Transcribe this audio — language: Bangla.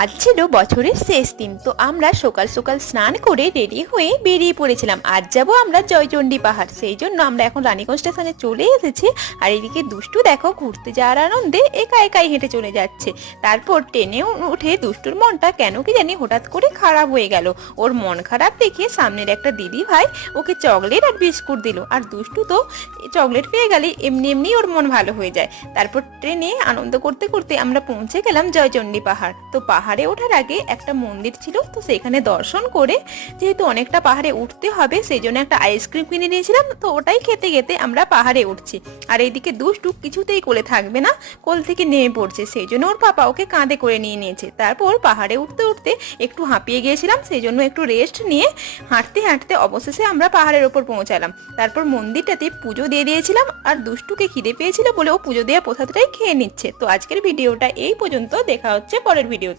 আজ ছিল বছরের শেষ দিন, তো আমরা সকাল সকাল স্নান করে রেডি হয়ে বেরিয়ে পড়েছিলাম। আজ যাব আমরা জয়চণ্ডী পাহাড়, সেই জন্য আমরা এখন রানীগঞ্জ স্টেশনে চলে এসেছি। আর এদিকে দুষ্টু দেখো ঘুরতে যাওয়ার আনন্দে একা একাই হেঁটে চলে যাচ্ছে। তারপর ট্রেনে উঠে দুষ্টুর মনটা কেন কি জানি হঠাৎ করে খারাপ হয়ে গেল। ওর মন খারাপ দেখে সামনের একটা দিদি ভাই ওকে চকলেট আর বিস্কুট দিল, আর দুষ্টু তো চকলেট পেয়ে গেলে এমনি এমনি ওর মন ভালো হয়ে যায়। তারপর ট্রেনে আনন্দ করতে করতে আমরা পৌঁছে গেলাম জয়চণ্ডী পাহাড়। তো পাহাড়ে ওঠার আগে একটা মন্দির ছিল, তো সেখানে দর্শন করে যেহেতু অনেকটা পাহাড়ে উঠতে হবে সেই জন্য একটা আইসক্রিম কিনে নিয়েছিলাম, তো ওটাই খেতে খেতে আমরা পাহাড়ে উঠছি। আর এইদিকে দুষ্টু কিছুতেই কোলে থাকবে না, কোল থেকে নেমে পড়ছে, সেই জন্য ওর পাপা ওকে কাঁধে করে নিয়ে নিয়েছে। তারপর পাহাড়ে উঠতে উঠতে একটু হাঁপিয়ে গিয়েছিলাম, সেই জন্য একটু রেস্ট নিয়ে হাঁটতে হাঁটতে অবশেষে আমরা পাহাড়ের ওপর পৌঁছালাম। তারপর মন্দিরটাতে পুজো দিয়ে দিয়েছিলাম, আর দুষ্টুকে খিদে পেয়েছিল বলে ও পুজো দেওয়া প্রসাদটাই খেয়ে নিচ্ছে। তো আজকের ভিডিওটা এই পর্যন্ত, দেখা হচ্ছে পরের ভিডিওতে।